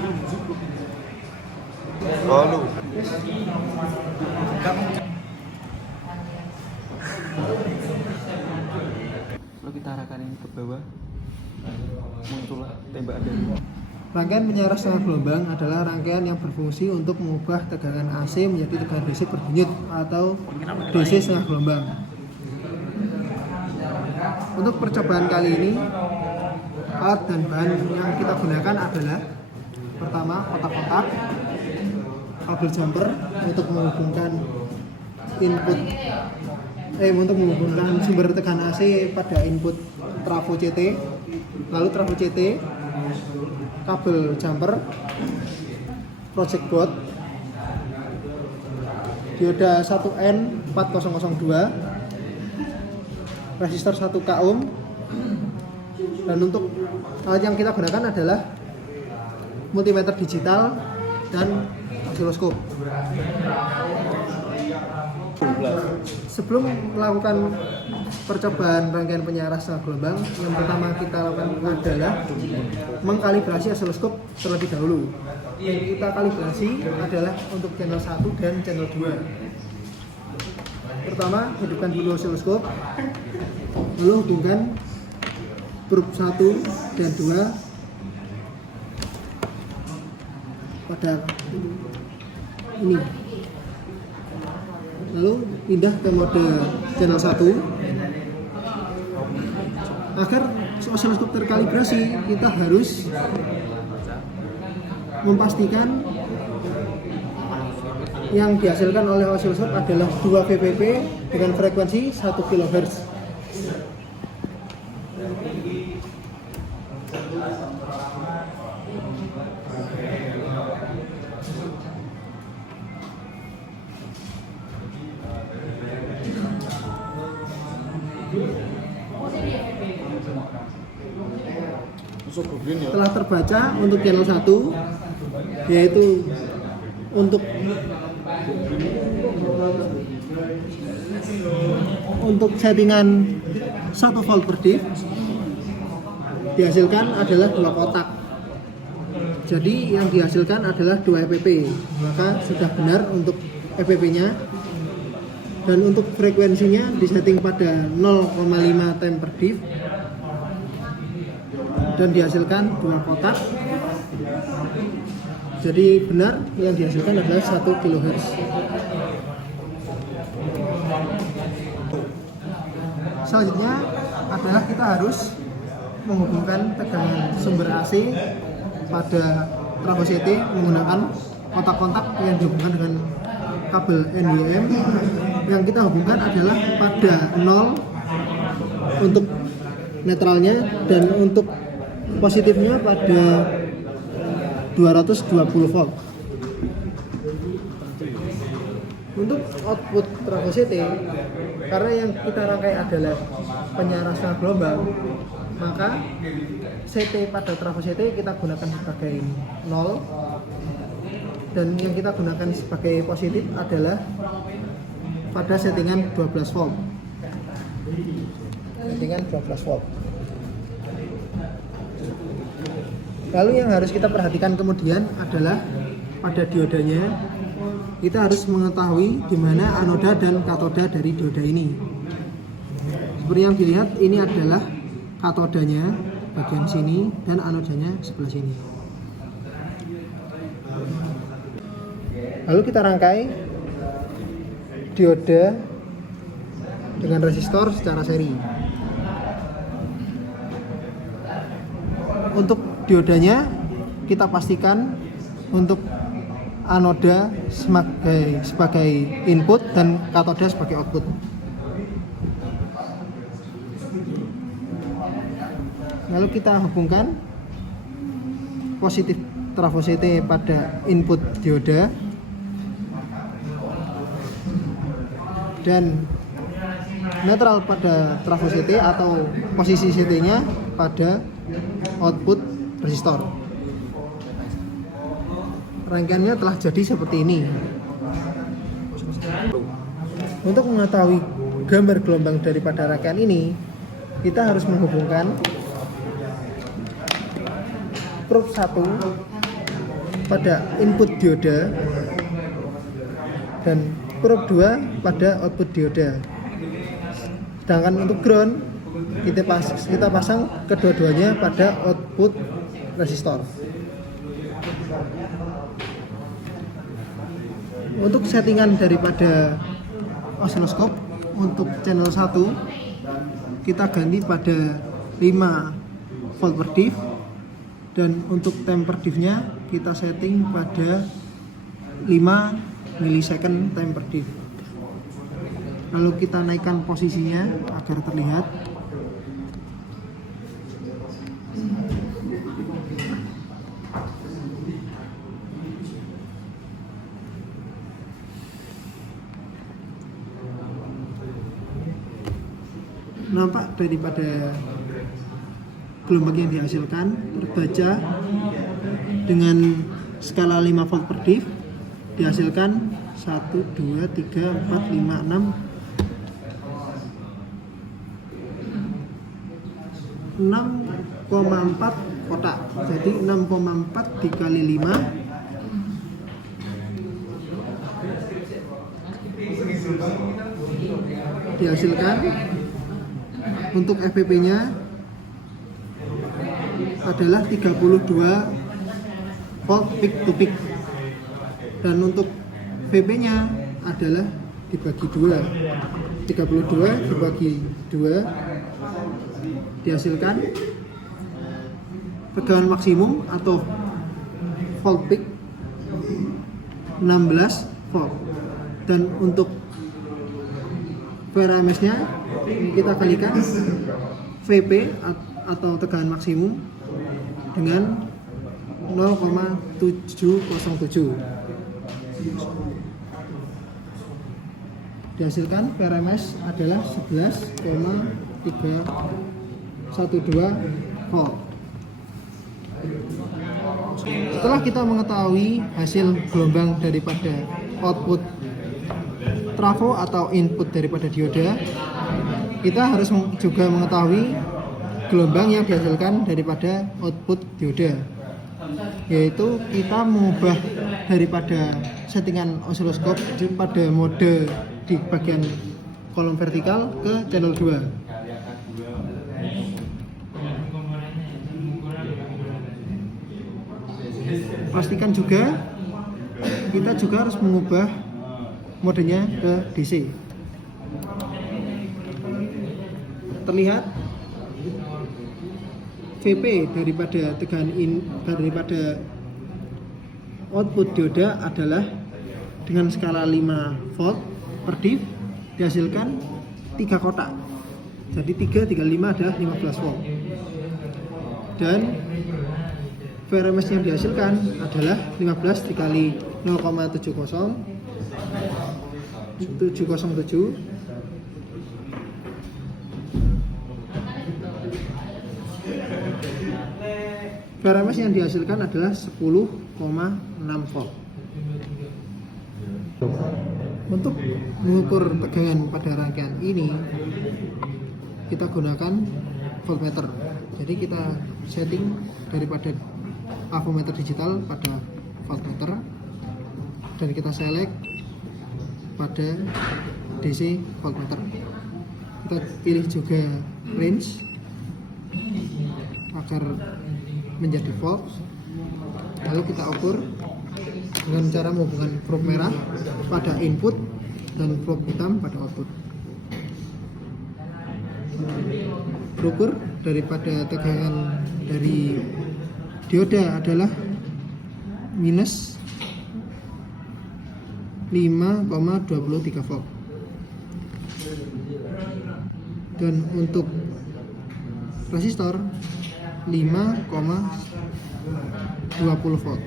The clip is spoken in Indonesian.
Lalu kalau kita arahkan ini ke bawah, muncullah tembakan dari Rangkaian penyaras setengah gelombang adalah rangkaian yang berfungsi untuk mengubah tegangan AC menjadi tegangan DC per unit atau DC setengah gelombang. Untuk percobaan kali ini, alat dan bahan yang kita gunakan adalah pertama kotak-kotak, kabel jumper untuk menghubungkan sumber tegangan AC pada input trafo CT, lalu trafo CT, kabel jumper, project board, dioda 1N4002, resistor 1 k ohm, dan untuk alat yang kita gunakan adalah multimeter digital dan osiloskop. Sebelum melakukan percobaan rangkaian penyaras setengah gelombang, yang pertama kita lakukan adalah mengkalibrasi osiloskop terlebih dahulu. Yang kita kalibrasi adalah untuk channel 1 dan channel 2. Pertama, hidupkan dulu osiloskop, lalu hubungkan probe 1 dan 2 pada ini. Lalu pindah ke mode channel 1. Agar osiloskop terkalibrasi, kita harus memastikan yang dihasilkan oleh osiloskop adalah 2 VPP dengan frekuensi 1 kHz. Telah terbaca untuk channel 1, yaitu untuk settingan 1 volt per div, dihasilkan adalah 2 kotak. Jadi yang dihasilkan adalah 2 EPP, maka sudah benar untuk EPP-nya. Dan untuk frekuensinya disetting pada 0,5 time per div dan dihasilkan 2 kotak. Jadi benar yang dihasilkan adalah 1 kHz. Selanjutnya adalah kita harus menghubungkan tegangan sumber AC pada trafo CT menggunakan kontak-kontak yang dihubungkan dengan kabel NWM. Yang kita hubungkan adalah pada 0 untuk netralnya dan untuk positifnya pada 220 volt. Untuk output trafo CT, karena yang kita rangkai adalah penyaras setengah gelombang, maka CT pada trafo CT kita gunakan sebagai 0, dan yang kita gunakan sebagai positif adalah pada settingan 12 volt. Settingan 12 volt. Lalu yang harus kita perhatikan kemudian adalah pada diodanya, kita harus mengetahui di mana anoda dan katoda dari dioda ini. Seperti yang dilihat, ini adalah katodanya bagian sini dan anodanya sebelah sini. Lalu kita rangkai dioda dengan resistor secara seri. Untuk diodanya kita pastikan untuk anoda sebagai input dan katoda sebagai output. Lalu kita hubungkan positif trafo CT pada input dioda dan netral pada trafo CT atau posisi CT-nya pada output resistor. Rangkaiannya telah jadi seperti ini. Untuk mengetahui gambar gelombang daripada rangkaian ini, kita harus menghubungkan probe 1 pada input dioda dan probe 2 pada output dioda. Sedangkan untuk ground kita pasang kedua-duanya pada output resistor. Untuk settingan daripada osiloskop untuk channel 1 kita ganti pada 5 volt per diff, dan untuk time per diff-nya kita setting pada 5 milisecond time per diff. Lalu kita naikkan posisinya agar terlihat. Nampak daripada gelombang yang dihasilkan terbaca dengan skala 5 volt per diff dihasilkan 1, 2, 3, 4, 5, 6 6,4 kotak. Jadi 6,4 dikali 5 dihasilkan. Untuk FVP nya adalah 32 volt peak to peak, dan untuk VP nya adalah dibagi 2, 32 dibagi 2 dihasilkan tegangan maksimum atau volt peak 16 volt. Dan untuk VRMS nya kita kalikan VP atau tegangan maksimum dengan 0,707. Dihasilkan VRMS adalah 11,312 volt. Setelah kita mengetahui hasil gelombang daripada output trafo atau input daripada dioda, kita harus juga mengetahui gelombang yang dihasilkan daripada output dioda, yaitu kita mengubah daripada settingan osiloskop pada mode di bagian kolom vertikal ke channel 2. Pastikan juga kita juga harus mengubah modenya ke DC. Terlihat VP daripada daripada output dioda adalah dengan skala 5 volt per diff dihasilkan 3 kotak. Jadi 3 dikali 5 adalah 15 volt. Dan VRMS yang dihasilkan adalah 15 dikali 0,707. VRMS yang dihasilkan adalah 10,6 volt. Untuk mengukur tegangan pada rangkaian ini kita gunakan voltmeter. Jadi kita setting daripada avometer digital pada voltmeter dan kita select pada DC voltmeter. Kita pilih juga range agar menjadi volt. Lalu kita ukur dengan cara menghubungkan probe merah pada input dan probe hitam pada output. Berukur daripada tegangan dari dioda adalah minus 5,23 volt. Dan untuk resistor 5,20 volt.